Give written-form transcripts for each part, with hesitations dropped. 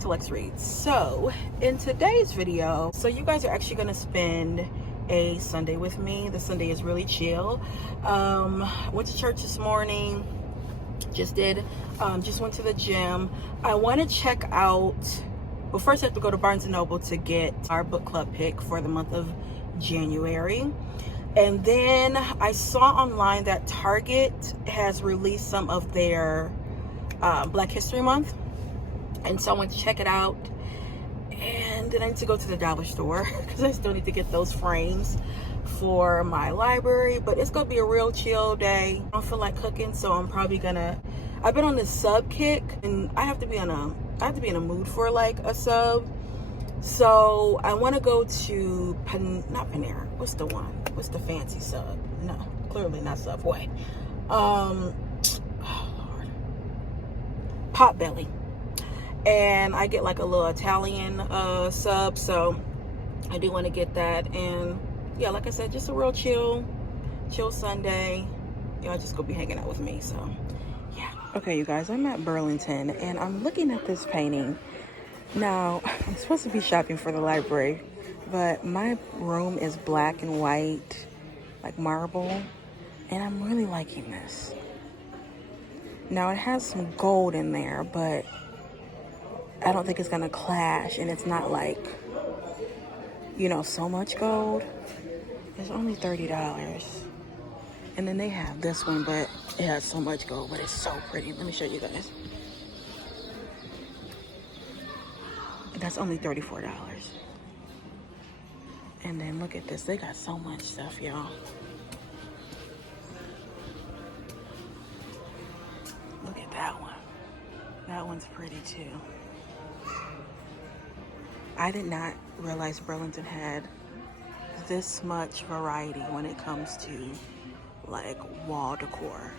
back to Lex Reads. So in today's video, so you guys are actually going to spend a Sunday with me. The Sunday is really chill. Went to church this morning, just went to the gym. I want to check out, well, first I have to go to Barnes & Noble to get our book club pick for the month of January. And then I saw online that Target has released some of their Black History Month, and so I went to check it out. And then I need to go to the dollar store because I still need to get those frames for my library. But it's gonna be a real chill day. I don't feel like cooking, so I'm probably gonna, I've been on this sub kick, and I have to be in a mood for like a sub. So I want to go to not Panera. What's the one? What's the fancy sub? No, clearly not Subway. Oh Lord, Potbelly. And I get like a little Italian sub, so I do want to get that. And yeah, like I said, just a real chill Sunday. Y'all just gonna be hanging out with me, so yeah. Okay, you guys, I'm at Burlington and I'm looking at this painting. Now, I'm supposed to be shopping for the library, but my room is black and white, like marble, and I'm really liking this. Now, it has some gold in there, but I don't think it's gonna clash, and it's not like, you know, so much gold. It's only $30. And then they have this one, but it has so much gold, but it's so pretty. Let me show you guys. That's only $34. And then look at this. They got so much stuff, y'all. Look at that one. That one's pretty too. I did not realize Burlington had this much variety when it comes to like wall decor.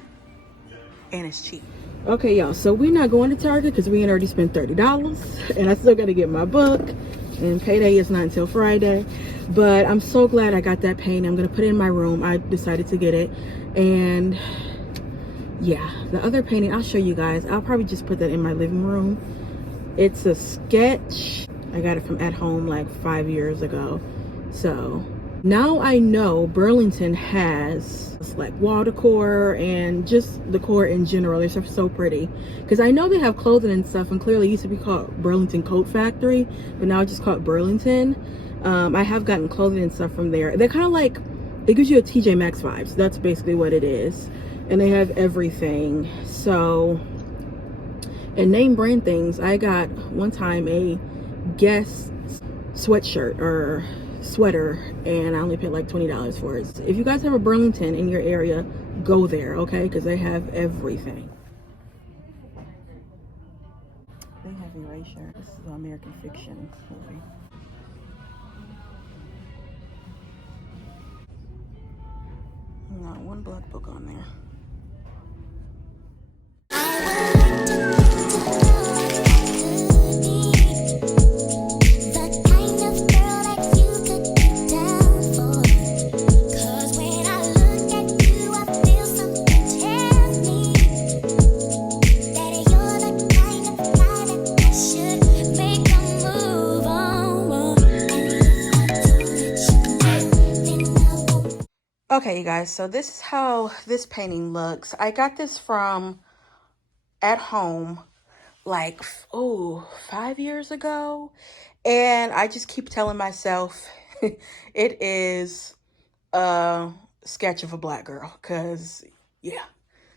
And it's cheap. Okay, y'all, so we're not going to Target because we ain't already spent $30, and I still got to get my book, and payday is not until Friday. But I'm so glad I got that painting. I'm gonna put it in my room. I decided to get it. And yeah, the other painting I'll show you guys. I'll probably just put that in my living room. It's a sketch. I got it from At Home like 5 years ago. So now I know Burlington has like wall decor and just decor in general. They're so pretty, because I know they have clothing and stuff, and clearly it used to be called Burlington Coat Factory, but now it's just called Burlington. I have gotten clothing and stuff from there. They're kind of like, it gives you a TJ Maxx vibes. That's basically what it is. And they have everything. So, and name brand things, I got one time a Guess sweatshirt or sweater, and I only paid like $20 for it. If you guys have a Burlington in your area, go there, okay? Because they have everything. They have Erasure. This is an American Fiction movie. Not one black book on there. Okay, you guys, so this is how this painting looks. I got this from At Home like, 5 years ago. And I just keep telling myself it is a sketch of a black girl. Because, yeah,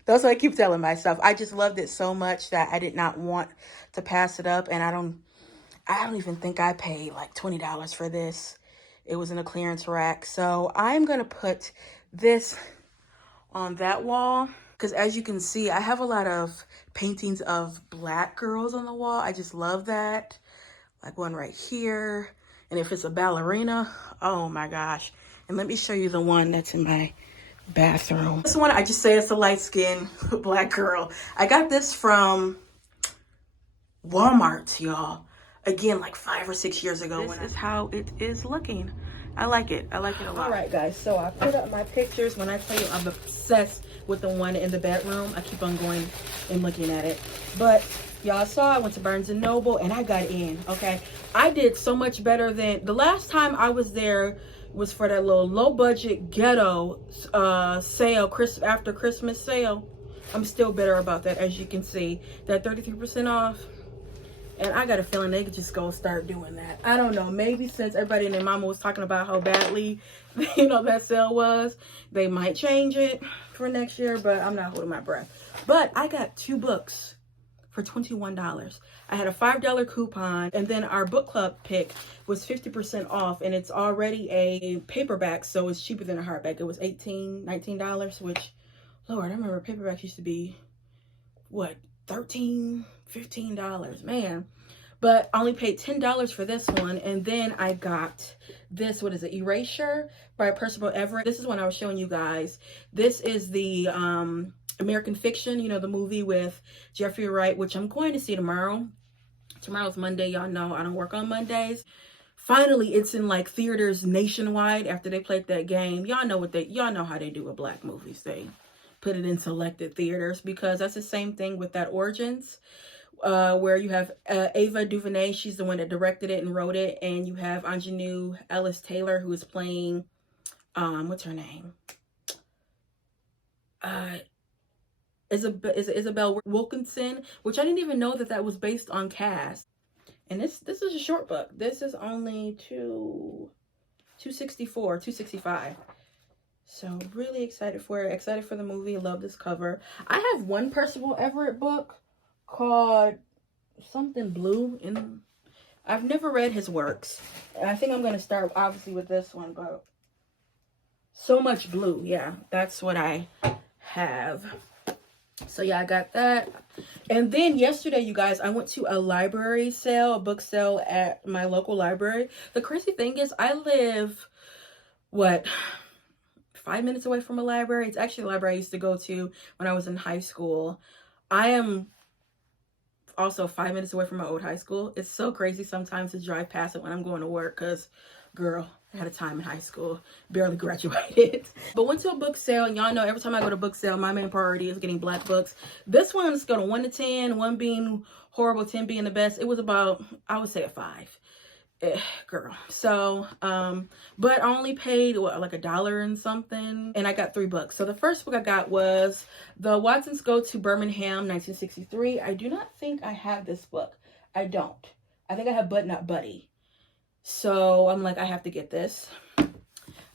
that's what I keep telling myself. I just loved it so much that I did not want to pass it up. And I don't even think I paid like $20 for this. It was in a clearance rack. So I'm going to put this on that wall, because as you can see, I have a lot of paintings of black girls on the wall. I just love that. Like one right here. And if it's a ballerina, oh my gosh. And let me show you the one that's in my bathroom. This one, I just say it's a light-skinned black girl. I got this from Walmart, y'all. Again, like 5 or 6 years ago. This is how it is looking. I like it. I like it a lot. All right, guys. So I put up my pictures. When I tell you I'm obsessed with the one in the bedroom, I keep on going and looking at it. But y'all saw I went to Barnes & Noble and I got in, okay? I did so much better than the last time I was there was for that little low budget ghetto sale, after Christmas sale. I'm still bitter about that, as you can see. That 33% off. And I got a feeling they could just go start doing that. I don't know. Maybe since everybody and their mama was talking about how badly, you know, that sale was, they might change it for next year, but I'm not holding my breath. But I got 2 books for $21. I had a $5 coupon, and then our book club pick was 50% off, and it's already a paperback, so it's cheaper than a hardback. It was $18, $19, which, Lord, I remember paperbacks used to be, what, $13, $15, man. But I only paid $10 for this one. And then I got this, what is it, Erasure by Percival Everett. This is one I was showing you guys. This is the American Fiction, you know, the movie with Jeffrey Wright, which I'm going to see tomorrow. Tomorrow's Monday. Y'all know I don't work on Mondays. Finally, it's in like theaters nationwide after they played that game. Y'all know how they do with Black movies. They put it in selected theaters, because that's the same thing with that Origins, where you have Ava DuVernay. She's the one that directed it and wrote it, and you have Ingenue Ellis Taylor, who is playing what's her name, Isabel Wilkinson, which I didn't even know that was based on Cass. And this is a short book. This is only $265. So really excited for it. Excited for the movie. Love this cover. I have one Percival Everett book called something blue, and I've never read his works. And I think I'm going to start obviously with this one, but So Much Blue. Yeah, that's what I have. So yeah, I got that. And then yesterday, you guys, I went to a library sale, a book sale at my local library. The crazy thing is I live, what, 5 minutes away from a library. It's actually a library I used to go to when I was in high school. I am also 5 minutes away from my old high school. It's so crazy sometimes to drive past it when I'm going to work, because, girl, I had a time in high school, barely graduated. But went to a book sale, and y'all know every time I go to a book sale, my main priority is getting Black books. This one's going to 1 to 10, 1 being horrible, 10 being the best. It was about, I would say, a 5. Girl. So but I only paid what, like $1 and something, and I got 3 books. So the first book I got was The Watsons Go to Birmingham 1963. I do not think I have this book. I don't. I think I have But Not Buddy. So I'm like, I have to get this.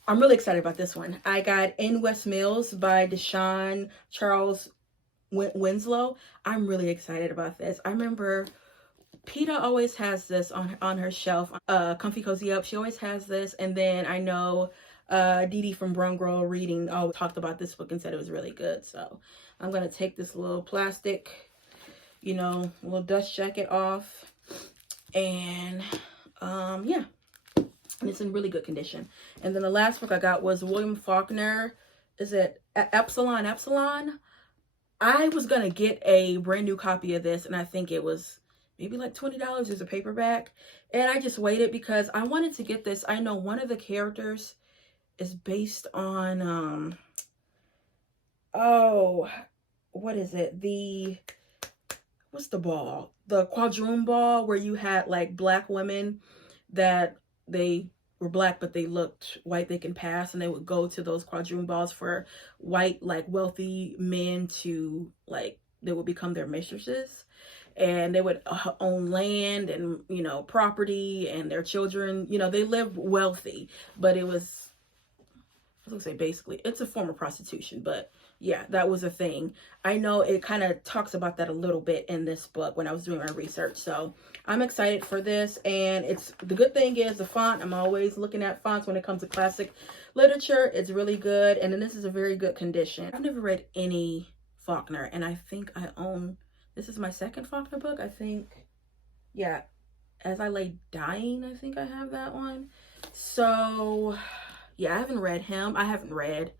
I'm really excited about this one. I got In West Mills by Deshaun Charles Winslow. I'm really excited about this. I remember PETA always has this on her shelf, Comfy Cozy Up. She always has this. And then I know Dee Dee from Brown Girl Reading talked about this book and said it was really good. So I'm going to take this little plastic, you know, little dust jacket off. And yeah, and it's in really good condition. And then the last book I got was William Faulkner. Is it Epsilon? I was going to get a brand new copy of this, and I think it was maybe like $20 as a paperback. And I just waited because I wanted to get this. I know one of the characters is based on, what is it? What's the ball? The quadroon ball, where you had like Black women that they were Black, but they looked white, they can pass, and they would go to those quadroon balls for white, like wealthy men to, like, they would become their mistresses. And they would own land and, you know, property, and their children, you know, they lived wealthy, but it was, I was gonna say, basically, it's a form of prostitution, but yeah, that was a thing. I know it kind of talks about that a little bit in this book when I was doing my research. So I'm excited for this. And the good thing is the font. I'm always looking at fonts when it comes to classic literature. It's really good. And then this is a very good condition. I've never read any Faulkner, and I think I own, this is my second Faulkner book. I think, yeah, As I Lay Dying, I think I have that one. So yeah, I haven't read him. I haven't read,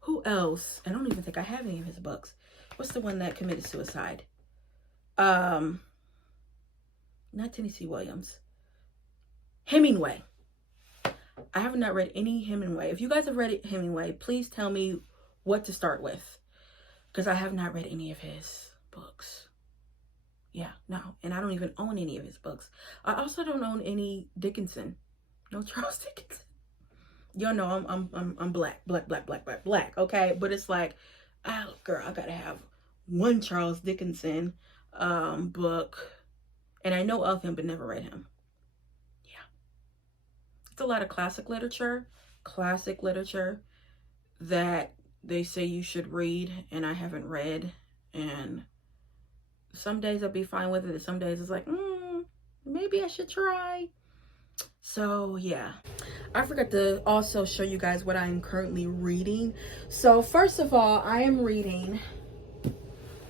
who else? I don't even think I have any of his books. What's the one that committed suicide? Not Tennessee Williams. Hemingway. I have not read any Hemingway. If you guys have read Hemingway, please tell me what to start with, because I have not read any of his books. Yeah, no, and I don't even own any of his books. I also don't own any Dickinson. No Charles Dickinson. Y'all know I'm black, okay? But it's like, oh girl, I gotta have one Charles Dickinson book, and I know of him but never read him. Yeah, it's a lot of classic literature that they say you should read, and I haven't read. And some days I'll be fine with it, and some days it's like, maybe I should try. So yeah, I forgot to also show you guys what I am currently reading. So first of all, I am reading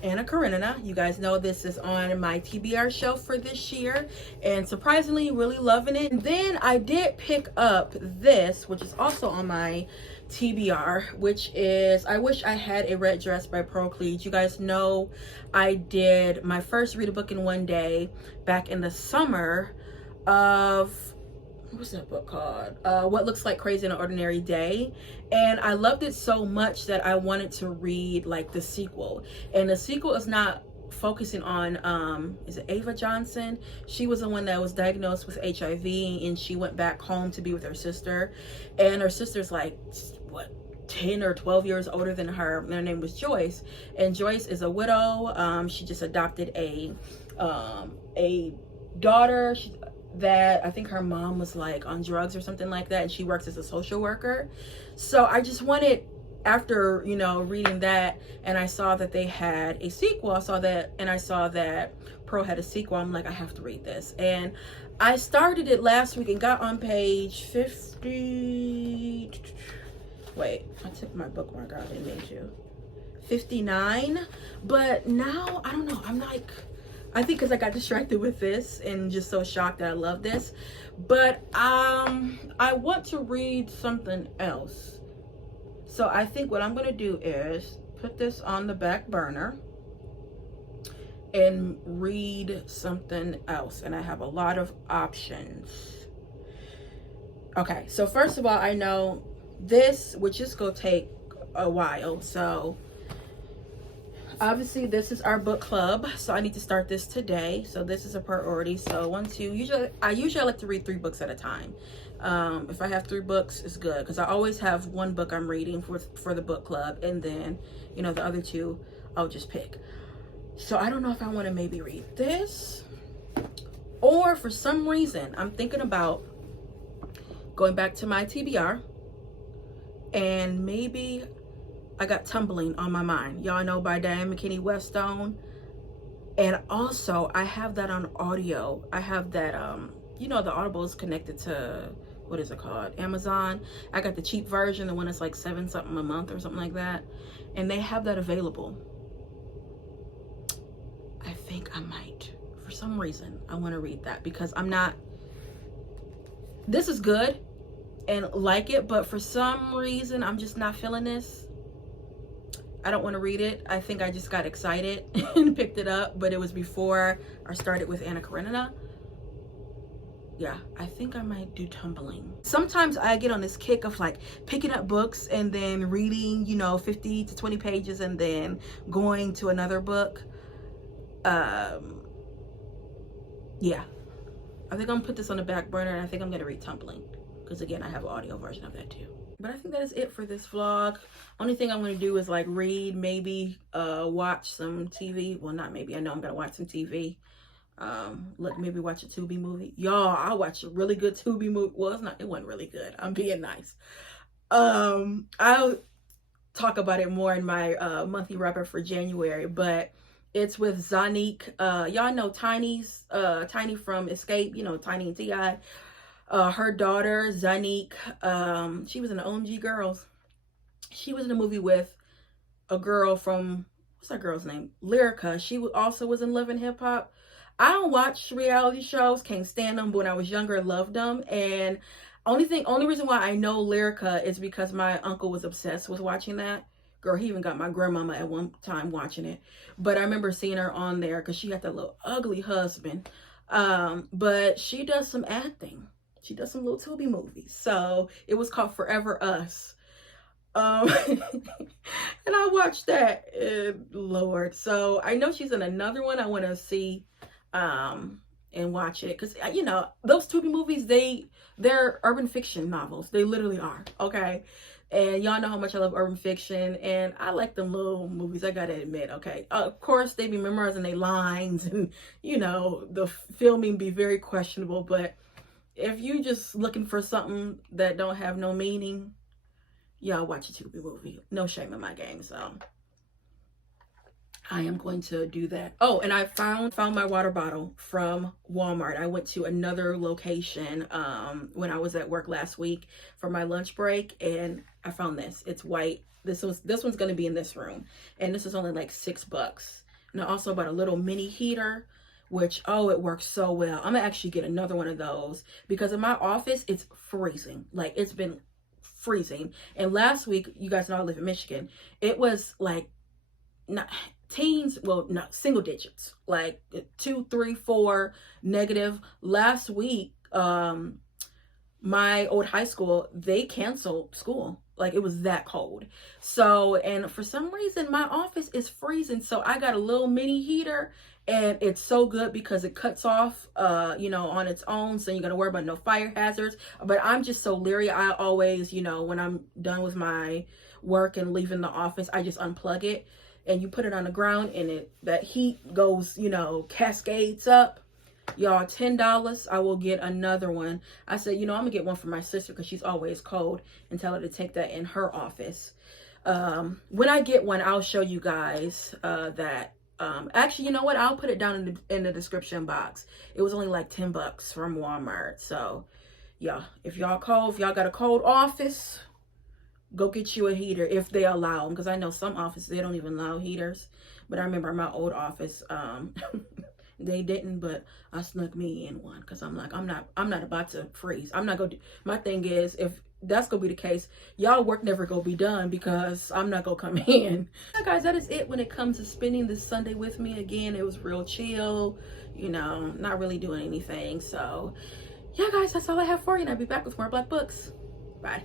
Anna Karenina. You guys know this is on my TBR shelf for this year, and surprisingly really loving it. And then I did pick up this, which is also on my TBR, which is I Wish I Had a Red Dress by Pearl Cleage. You guys know I did my first read a book in one day back in the summer of, what's that book called? What Looks Like Crazy in an Ordinary Day. And I loved it so much that I wanted to read like the sequel. And the sequel is not focusing on is it Ava Johnson? She was the one that was diagnosed with HIV, and she went back home to be with her sister, and her sister's like, what, 10 or 12 years older than her. Their name was Joyce, and Joyce is a widow. She just adopted a daughter that I think her mom was like on drugs or something like that, and she works as a social worker. So I just wanted, after, you know, reading that, and I saw that they had a sequel, I saw that Pearl had a sequel, I'm like, I have to read this. And I started it last week and got on page 50, wait, I took my bookmark out, I made you 59. But now I don't know, I'm like, I think because I got distracted with this and just so shocked that I love this. But I want to read something else. So I think what I'm going to do is put this on the back burner and read something else. And I have a lot of options. Okay, so first of all, I know this, which is going to take a while. So obviously this is our book club, so I need to start this today. So this is a priority. So I usually like to read 3 books at a time. If I have 3 books, it's good, because I always have 1 book I'm reading for the book club, and then, you know, the other 2 I'll just pick. So I don't know if I want to maybe read this, or for some reason I'm thinking about going back to my TBR, and maybe I got Tumbling on my mind. Y'all know, by Diane McKinney Westone. And also I have that on audio. I have that, you know, the Audible is connected to, what is it called? Amazon. I got the cheap version, the one that's like $7 something a month or something like that. And they have that available. I think I might, for some reason, I want to read that, because this is good and like it, but for some reason I'm just not feeling this. I don't want to read it. I think I just got excited and picked it up, but it was before I started with Anna Karenina. Yeah, I think I might do Tumbling. Sometimes I get on this kick of like picking up books and then reading, you know, 50 to 20 pages and then going to another book. Yeah, I think I'm gonna put this on the back burner, and I think I'm gonna read Tumbling, because again, I have an audio version of that too. But I think that is it for this vlog. Only thing I'm going to do is like read, maybe watch some TV. Well, not maybe. I know I'm going to watch some TV. Look, maybe watch a Tubi movie. Y'all, I watched a really good Tubi movie. Well, it wasn't really good. I'm being nice. I'll talk about it more in my monthly wrap-up for January. But it's with Zanique. Y'all know Tiny from Escape. You know, Tiny and T.I. Her daughter, Zanique, she was in the OMG Girls. She was in a movie with a girl from, what's that girl's name? Lyrica. She also was in Love and Hip Hop. I don't watch reality shows, can't stand them, but when I was younger, loved them. And only reason why I know Lyrica is because my uncle was obsessed with watching that. Girl, he even got my grandmama at one time watching it. But I remember seeing her on there because she had that little ugly husband. But she does some acting. She does some little Tubi movies. So it was called Forever Us. And I watched that, and Lord. So I know she's in another one I want to see and watch it, because you know those Tubi movies, they're urban fiction novels. They literally are. Okay. And y'all know how much I love urban fiction, and I like them little movies, I gotta admit. Okay, of course they be memorizing their lines, and you know the filming be very questionable, but if you just looking for something that don't have no meaning, y'all watch a Tubi movie. No shame in my game. So I am going to do that. Oh, and I found my water bottle from Walmart. I went to another location when I was at work last week for my lunch break, and I found this. It's white. This one's going to be in this room, and this is only like $6. And I also bought a little mini heater, which, oh, it works so well. I'm gonna actually get another one of those, because in my office it's freezing. Like, it's been freezing. And last week, you guys know I live in Michigan, it was like not teens, well, not single digits, like 2, 3, 4 negative. Last week, my old high school, they canceled school. Like, it was that cold. So, and for some reason my office is freezing, so I got a little mini heater, and it's so good because it cuts off you know, on its own, so you gotta worry about no fire hazards. But I'm just so leery. I always, you know, when I'm done with my work and leaving the office, I just unplug it, and you put it on the ground, and that heat goes, you know, cascades up. Y'all, $10, I will get another one. I said, you know, I'm gonna get one for my sister because she's always cold, and tell her to take that in her office. When I get one, I'll show you guys that. Actually, you know what? I'll put it down in the description box. It was only like $10 from Walmart. So yeah, if y'all cold, if y'all got a cold office, go get you a heater if they allow them, because I know some offices, they don't even allow heaters. But I remember my old office, they didn't, but I snuck me in one, because I'm like, I'm not about to freeze. I'm not gonna do, my thing is, if that's gonna be the case, y'all work never gonna be done, because I'm not gonna come in. So guys, that is it when it comes to spending this Sunday with me. Again, it was real chill, you know, not really doing anything. So yeah guys, that's all I have for you, and I'll be back with more black books. Bye.